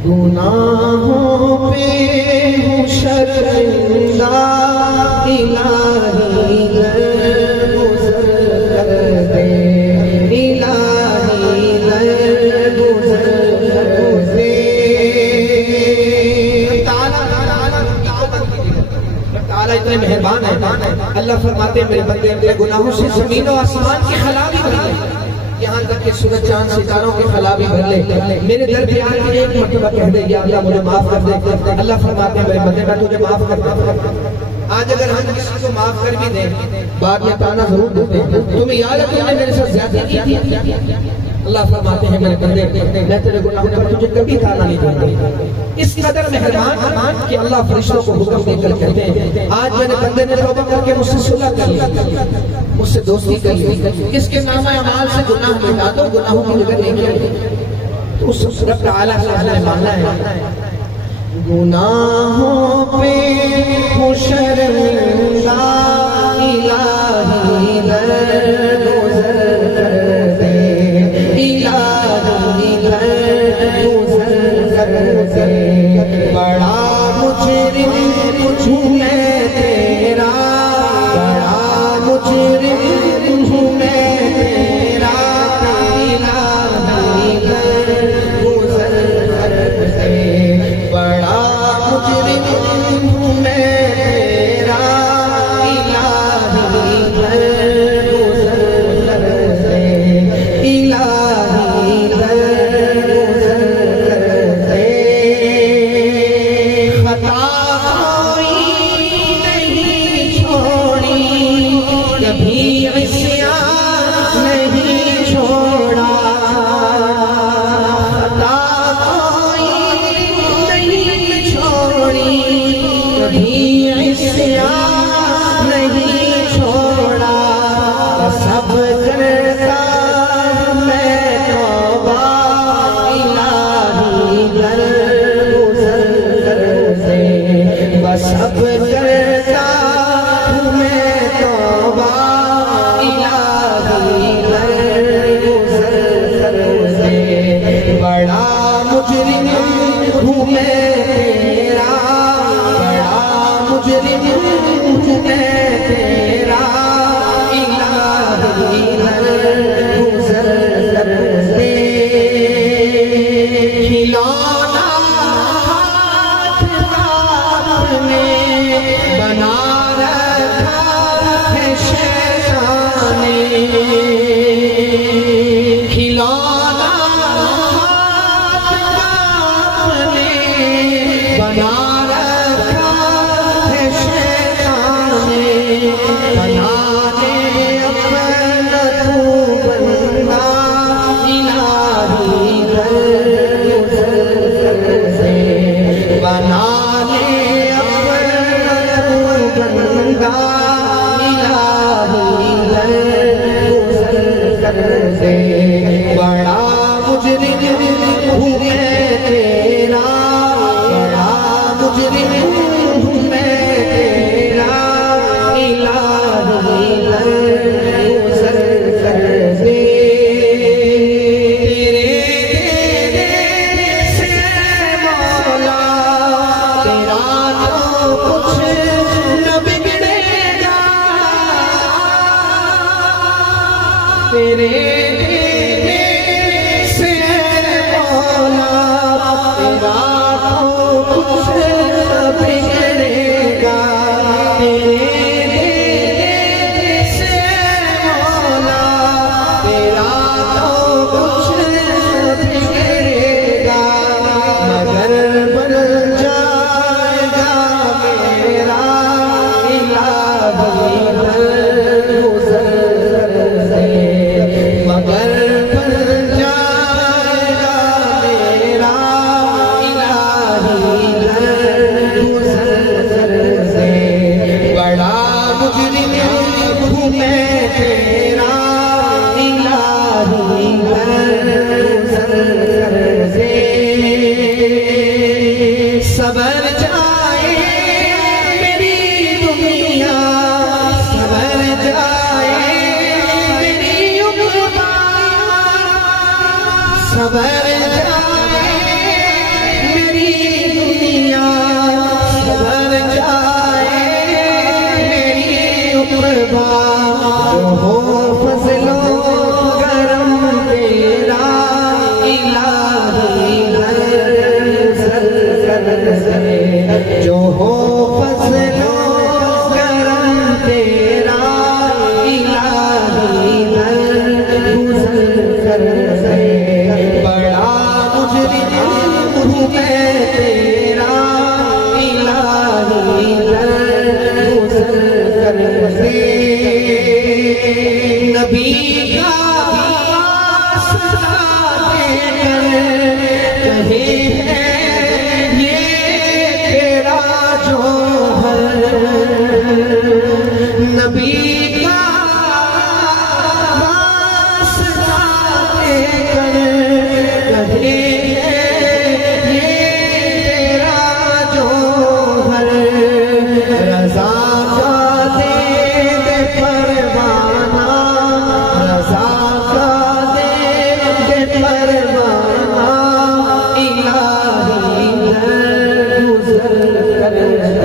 गुनाहों पे हूँ शर्मिंदा, इलाही दरगुज़र कर दे, इलाही दरगुज़र कर दे। ताला इतने मेहरबान है, अल्लाह फरमाते हैं मेरे बंदे अपने गुनाहों से ज़मीन और आसमान की खला भी भर ले, यहाँ तक कि सूरज चांद सितारों के खला भी भर ले। मेरे दर पे आके एक मरतबा कह दे या अल्लाह मुझे माफ कर दे, अल्लाह फरमाते हैं मेरे बंदे मैं तुझे माफ कर दूं। आज अगर हम किसी को माफ कर भी दें, बाद में ताना जरूर देते हैं, तुम्हें याद है तुमने मेरे साथ ज्यादती की थी। अल्लाह फरमाते हैं मेरे बंदे मैं तेरे गुनाहों पर तुझे कभी ताना नहीं दूंगा। इस कदर मेहरबान कि अल्लाह फरिश्तों को हुक्म देकर कहते हैं आज मेरे बंदे ने तौबा करके मुझसे सुलह कर ली, मुझसे दोस्ती कर ली, इसके नामा अमाल से गुनाह मिटा दो, गुनाहों की जगह नहीं किया तो उस रब ताला से मानना है। गुनाहों पे हूँ शर्मिंदा, इलाही दरगुज़र कर दे, इलाही दरगुज़र कर दे। बड़ा मुजरिम हूँ मैं तेरा, बड़ा मुजरिम हूँ मैं तेरा, इलाही दरगुज़र कर दे। बड़ा मुजरिम हूँ मैं तेरा, इलाही दरगुज़र कर दे, इलाही दरगुज़र कर दे। खता कोई नहीं छोड़ी, कभी इस्यान नहीं छोड़ा, खता कोई नहीं छोड़ी, कभी इस्यान नहीं छोड़ा। सब करता मैं तौबा, इलाही दरगुज़र कर दे। बस सब करता मैं तौबा, इलाही दरगुज़र कर दे। बड़ा मुजरिम हूँ मैं तेरा, बड़ा मुजरिम हूँ मैं तेरा, इलाही दरगुज़र कर दे। खिलौना हाथ का अपने बना रखा है शैतान ने, खिलौना हाथ का अपने बना रखा है शैतान ने। बनाने अपना तू बंदा, इलाही दरगुज़र कर दे। बनाने अपना तू बंदा, इलाही दरगुज़र कर दे। बड़ा मुजरिम हूँ मैं तेरा, बड़ा मुजरिम हूँ मैं तेरा, इलाही दरगुज़र कर दे। तेरे देने से मौला तेरा तो कुछ न बिगड़ेगा, तेरे देने से मौला तेरा तो कुछ न बिगड़ेगा। तेरे देने से मौला तेरा तो कुछ न बिगड़ेगा, मगर बन जाएगा मेरा, इलाही दरगुज़र कर दे। मगर बन जाएगा मेरा, इलाही दरगुज़र जो हो फजलो करम तेरा इलाही जो हो फजलो करम तेरा इलाही गुजर कर बड़ा मुजरिम हूँ मैं तेरा इलाही गुजर कर नबी का वास्ता देकर कहे है ये तेरा जोहर नबी का वास्ता देकर कहे है ये तेरा जोहर रज़ा का दे परवाना रज़ा का दे परवाना इलाही गुजर कर